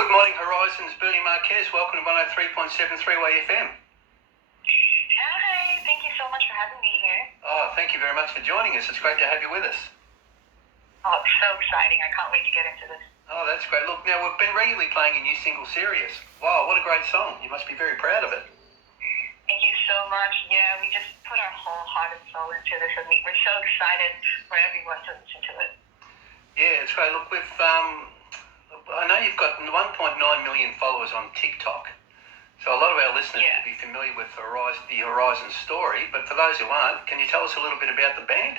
Good morning, Horizon's Bernie Marquez. Welcome to 103.7 3WAY-FM. Hi, thank you so much for having me here. Oh, thank you very much for joining us. It's great to have you with us. Oh, it's so exciting. I can't wait to get into this. Oh, that's great. Look, now we've been regularly playing your new single, Serious. Wow, what a great song. You must be very proud of it. Thank you so much. Yeah, we just put our whole heart and soul into this, and we're so excited for everyone to listen to it. Yeah, it's great. Look, I know you've got 1.9 million followers on TikTok. So a lot of our listeners will be familiar with the Hr3rizon story, but for those who aren't, can you tell us a little bit about the band?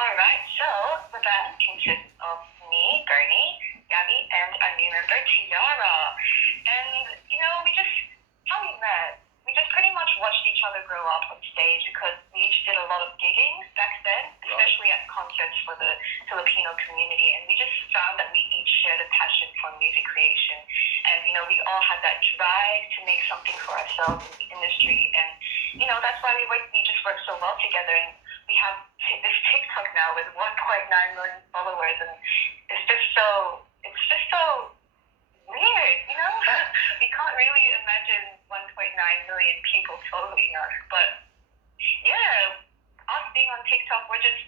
All right, so the band consists of me, Bernie, Gabby, and our new member, Tiara. And, how we met, we just pretty much watched each other grow up on stage because we each did a lot of gigging back then, especially at concerts for the Filipino community. And we just found that we each shared a passion for music creation. And, we all had that drive to make something for ourselves in the industry. And, that's why we just work so well together. And we have this TikTok now with 1.9 million followers. And it's just so weird, We can't really imagine 1.9 million people following us. But, yeah, us being on TikTok, we're just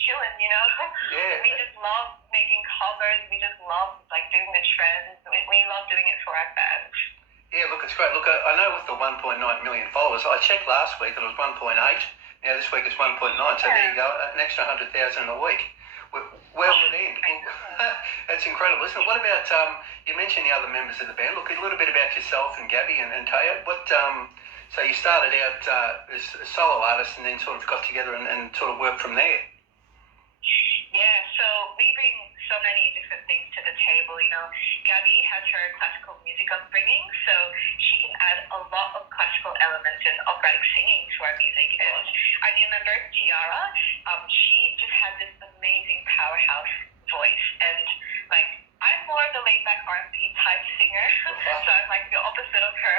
chilling, Yeah. We just love making covers. We just love, doing the trends. We love doing it for our fans. Yeah, look, it's great. Look, I know with the 1.9 million followers, I checked last week and it was 1.8. Now this week it's 1.9. So there you go, an extra 100,000 a week. Where would it end? That's incredible, isn't it? What about, you mentioned the other members of the band. Look, a little bit about yourself and Gabby and Taya. So you started out as solo artists and then sort of got together and sort of worked from there. Yeah, so we bring so many different things to the table, Gabby has her classical music upbringing, so she can add a lot of classical elements and operatic singing to our music. And our new member, Tiara, she just has this amazing powerhouse voice. And, I'm more of the laid-back R&B type singer, so I'm the opposite of her.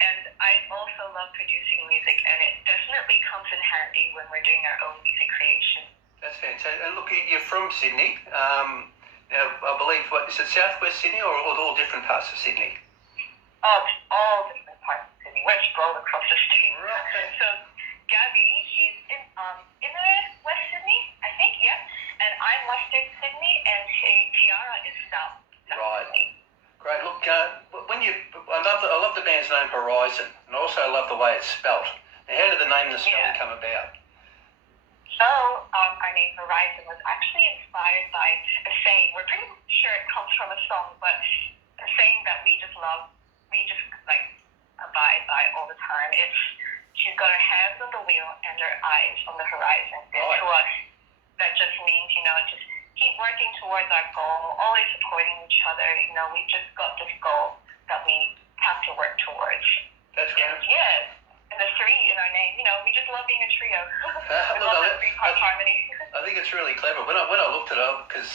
And I also love producing music, and it definitely comes in handy when we're doing our own music creation. That's fantastic. And look, you're from Sydney. Now, I believe, is it southwest Sydney or all different parts of Sydney? Oh, it's all different parts of Sydney. We're sprawled across the state. Right. So, Gabby, she's in inner West Sydney, I think, yeah. And I'm Western Sydney, and Tiara is South Sydney. Great. Look, I love the band's name Hr3rizon, and also I love the way it's spelt. Now, how did the name and the spelling come about? So, our name Hr3rizon was actually inspired by a saying. We're pretty sure it comes from a song, but a saying that we just abide by all the time. It's, she's got her hands on the wheel and her eyes on the horizon. And to us, that just means, just keep working towards our goal, always supporting each other. We've just got this goal that we have to work towards. That's great. And the three in our name, we just love being a trio. We love that three-part harmony. I think it's really clever. When I looked it up, because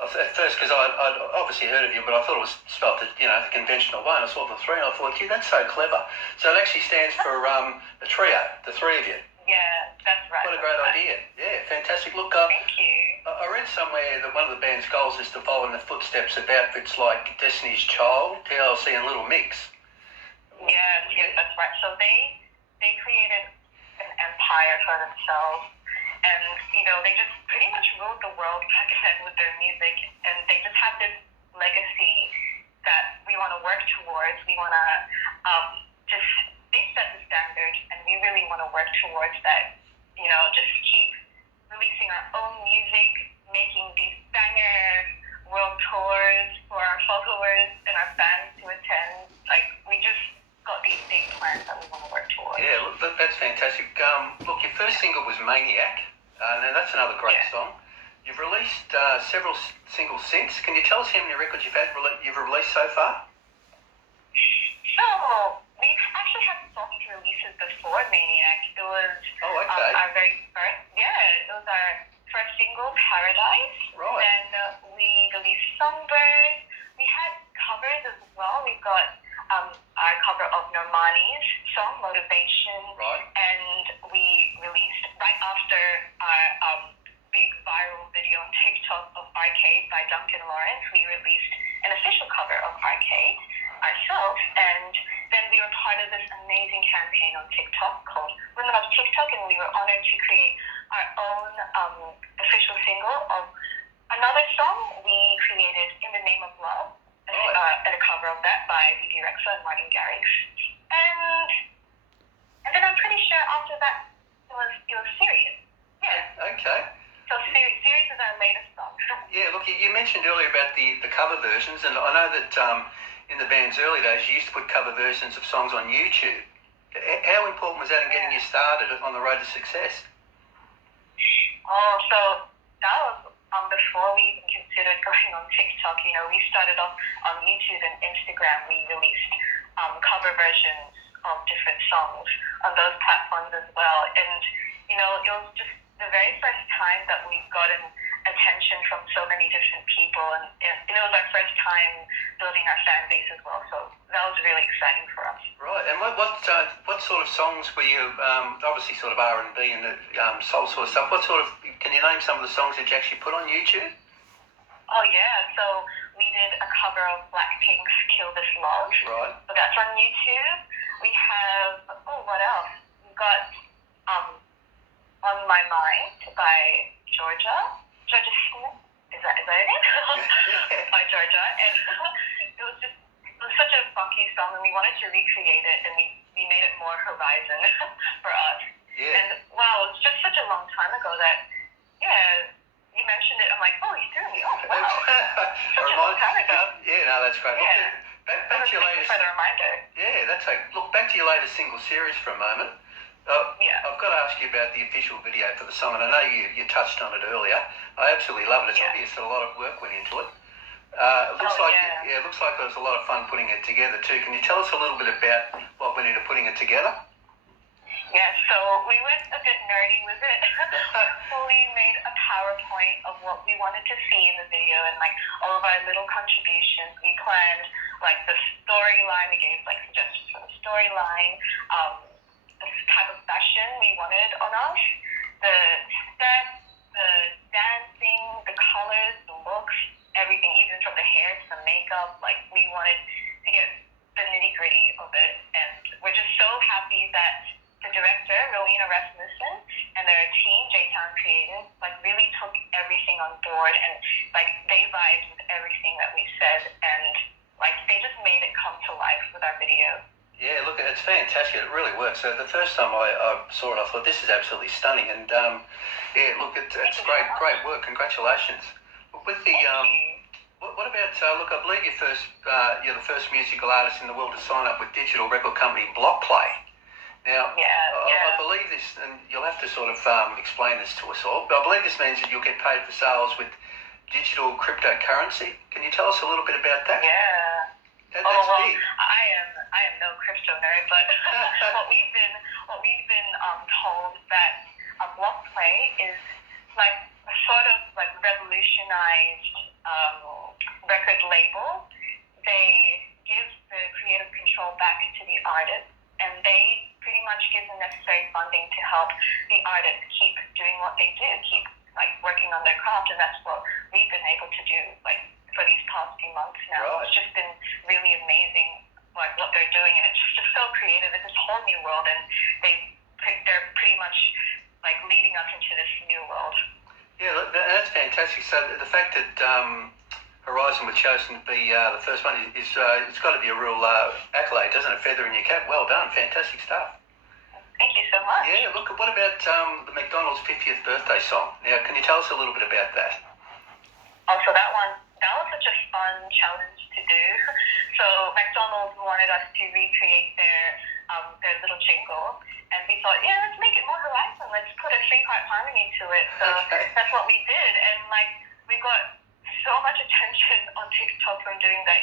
at first, because I'd obviously heard of you, but I thought it was spelled the conventional way, and I saw the three, and I thought, gee, that's so clever. So it actually stands for a trio, the three of you. Yeah, that's right. What a great idea. Yeah, fantastic. Look, thank you. I read somewhere that one of the band's goals is to follow in the footsteps of outfits like Destiny's Child, TLC, and Little Mix. Yes, that's right. So they created an empire for themselves, and they just pretty much ruled the world back then with their music, and they just have this legacy that we want to work towards. We want to they set the standard, and we really want to work towards that. Just keep releasing our own music, making these banger world tours for our followers and our fans to attend. We just got these big plans that we want to work towards. Yeah, look, that's fantastic. Look, your first single was Maniac. Now that's another great song. You've released several singles since. Can you tell us how many records you've released so far? So, we've actually had soft releases before Maniac. It was our very first, it was our first single, Paradise. Right. Then we released Songbird. We had covers as well. We've got our cover of Normani's song, Motivation. Right. And we released right after our big viral video on TikTok of Arcade by Duncan in Lawrence, we released an official cover of Arcade ourselves, and then we were part of this amazing campaign on TikTok called Women of TikTok, and we were honored to create our own official single of another song we created, In the Name of Love, and a cover of that by Hr3rizon and Martin Garrix. And then I'm pretty sure after that it was Serious. Yeah. Okay. So Serious is our latest song. Yeah, look, you mentioned earlier about the cover versions, and I know that in the band's early days you used to put cover versions of songs on YouTube. How important was that in getting you started on the road to success? Oh, so that was before we even considered going on TikTok. You know, we started off on YouTube and Instagram. We released cover versions of different songs on those platforms as well. And, you know, it was just the very first time that we gotten attention from so many different people. And it was our first time building our fan base as well. So that was really exciting for us. Right. And what sort of songs were you, obviously sort of R&B and soul sort of stuff, can you name some of the songs that you actually put on YouTube? Oh, yeah. So we did a cover of Blackpink's Kill This Love. Right. So that's on YouTube. We have, what else? We've got On My Mind by Georgia Smith. Is that her name? By Georgia. And it was such a funky song, and we wanted to recreate it, and we made it more Hr3rizon for us. Yeah. And wow, it was just such a long time ago that, you mentioned it. I'm like, he's doing it. Oh, wow. Such a long time ago. Yeah, no, that's great. Yeah. Look, back to your latest. For the reminder. Yeah, that's okay. Look, back to your latest single Series for a moment. I've got to ask you about the official video for the song, and I know you touched on it earlier. I absolutely love it. It's obvious that a lot of work went into it. It looks like there was a lot of fun putting it together too. Can you tell us a little bit about what went into putting it together? Yeah, so we went a bit nerdy with it. We made a PowerPoint of what we wanted to see in the video and like all of our little contributions. We planned like the storyline. We gave like suggestions for the storyline, the type of fashion we wanted on us, the steps, the dancing, the colors, the looks, everything, even from the hair to the makeup. Like we wanted to get the nitty gritty of it, and we're just so happy that the director, Rowena Rasmussen, and their team, J-Town Creative, like really took everything on board, and like they vibed with everything that we said, and like they just made it come to life with our video. Yeah, look, it's fantastic. It really works. So the first time I saw it, I thought this is absolutely stunning, and look, it's great work. Congratulations. With the what about look? I believe you're the first musical artist in the world to sign up with digital record company Blockplay. Now, I believe this, and you'll have to sort of explain this to us all, but I believe this means that you'll get paid for sales with digital cryptocurrency. Can you tell us a little bit about that? Yeah. That's big. I am no crypto nerd, but what we've been told that a Blockplay is like a sort of like revolutionized record label. They give the creative control back to the artist, and they pretty much give the necessary funding to help the artist keep doing what they do, keep like working on their craft, and that's what we've been able to do like for these past few months now. Right. It's just been really amazing like what they're doing, and it's just so creative. It's this whole new world, and they're pretty much like leading us into this new world. Yeah, that's fantastic. So the fact that Hr3rizon was chosen to be the first one is it's got to be a real accolade, doesn't it? Feather in your cap. Well done. Fantastic stuff. Thank you so much. Yeah, look, what about the McDonald's 50th birthday song? Now, can you tell us a little bit about that? So that was such a fun challenge to do. So McDonald's wanted us to recreate their little jingle, and we thought, let's make it more Hr3rizon. Let's put a three-part harmony to it. So that's what we did, and like we got so much attention on TikTok from doing that,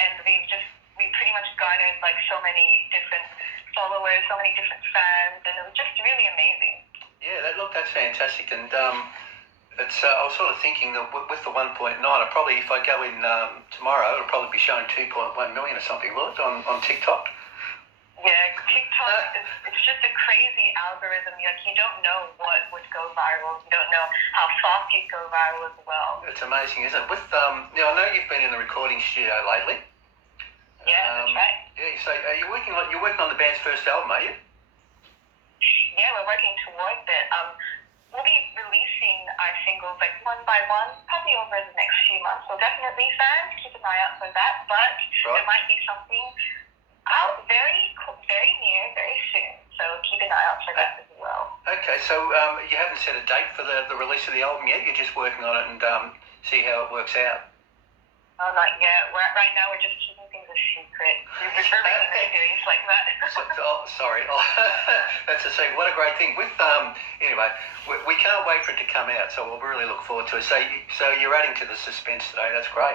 and we pretty much garnered like so many different followers, so many different fans, and it was just really amazing. Yeah, that's fantastic, and it's I was sort of thinking that with the 1.9, if I go in tomorrow, it'll probably be showing 2.1 million or something, will it, on TikTok? Yeah, TikTok, it's just a crazy algorithm. Like, you don't know what would go viral. You don't know how fast it go viral as well. It's amazing, isn't it? With now I know you've been in the recording studio lately. Yeah, that's right. Yeah, so you're working on the band's first album, are you? Yeah, we're working towards it. We'll be releasing our singles like one by one, probably over the next few months. So definitely, fans, keep an eye out for that. But there might be something out very near, very soon. So keep an eye out for that as well. Okay, so you haven't set a date for the release of the album yet. You're just working on it and see how it works out. Oh, not yet. Right now, we're just keeping things a secret. We're really doing things like that. Sorry. That's a secret. What a great thing. With anyway, we can't wait for it to come out, so we'll really look forward to it. So you're adding to the suspense today. That's great.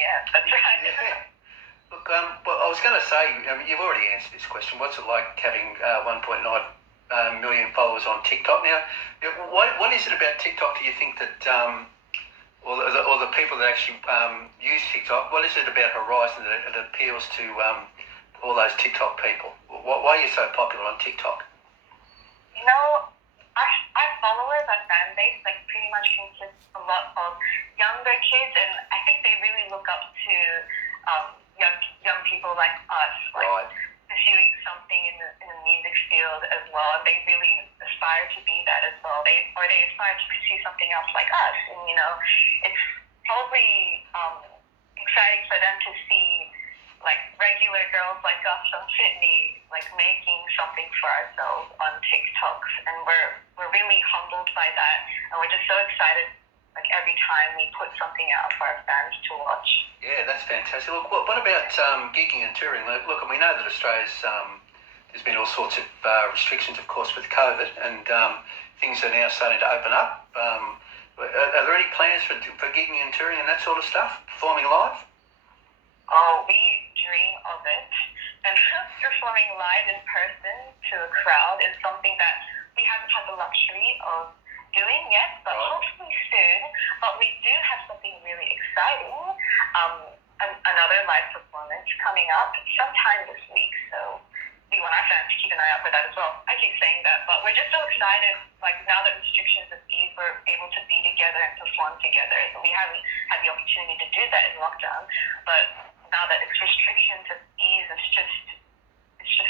Yeah, that's right. Yeah. Look, well, I was going to say, you've already answered this question. What's it like having 1.9 million followers on TikTok now? What is it about TikTok that you think that or the people that actually use TikTok, what is it about Hr3rizon that it appeals to all those TikTok people? Why are you so popular on TikTok? You know, our followers, our fan base, like pretty much consists a lot of younger kids, and I think they really look up to young people like us, like pursuing something in the music field as well, and they really aspire to be that as well. They aspire to pursue something else like us, and it's probably exciting for them to see like regular girls like us from Sydney like making something for ourselves on TikToks, and we're really humbled by that, and we're just so excited like every time we put something out for our fans to watch. Yeah, that's fantastic. Look, what about gigging and touring? Look, we know that Australia's there's been all sorts of restrictions, of course, with COVID, and things are now starting to open up. Are there any plans for gigging and touring and that sort of stuff, performing live? Oh, we dream of it, and performing live in person to a crowd is something that we haven't had the luxury of doing yet, but hopefully soon. But we do have something really exciting, another live performance coming up sometime this week, so we want our fans to keep an eye out for that as well. I keep saying that, but we're just so excited, like now that restrictions have eased, we're able to be together and perform together. So we haven't had the opportunity to do that in lockdown, but now that restrictions have eased, it's just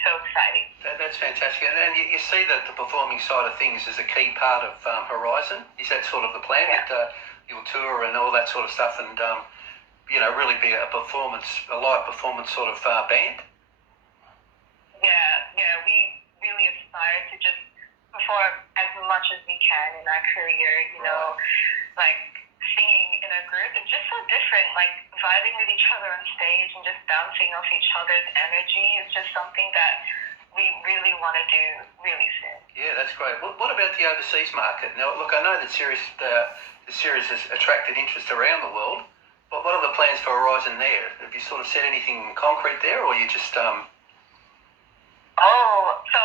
so exciting. That's fantastic. And you see that the performing side of things is a key part of Hr3rizon. Is that sort of the plan? Yeah. That you'll tour and all that sort of stuff, and really be a live performance sort of band? Yeah, we really aspire to just perform as much as we can in our career, like singing in a group. It's just so different, like vibing with each other on stage and just bouncing off each other's energy is just something that we really want to do really soon. Yeah, that's great. What about the overseas market? Now, look, I know that the series has attracted interest around the world, but what are the plans for Hr3rizon there? Have you sort of said anything concrete there, or you just... Oh, so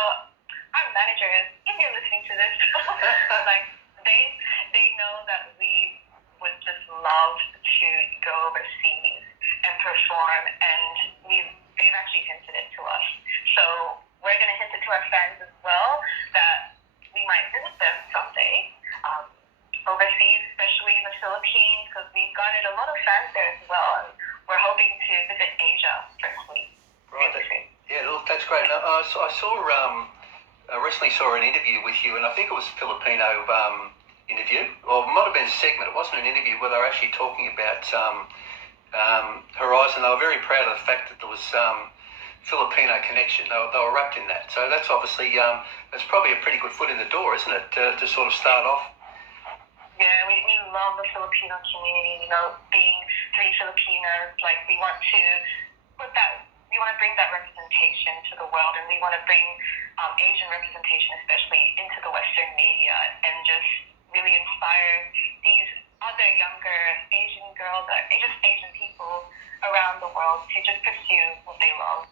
our managers, if you're listening to this, like they know that we would just love to go overseas and perform, and they've actually hinted it to us. So we're going to hint it to our fans as well that we might visit them someday overseas, especially in the Philippines, because we've garnered a lot of fans there as well, and we're hoping to visit Asia firstly. Right. Yeah, look, that's great. Now, I recently saw an interview with you, and I think it was a Filipino interview, or it might have been a segment. It wasn't an interview where they were actually talking about Hr3rizon. They were very proud of the fact that there was Filipino connection. They were wrapped in that. So that's obviously that's probably a pretty good foot in the door, isn't it, to sort of start off? Yeah, we love the Filipino community. Being three Filipinos, like we want to bring that representation to the world, and we want to bring Asian representation, especially into the Western media, and just really inspire these other younger Asian girls, or just Asian people around the world to just pursue what they love.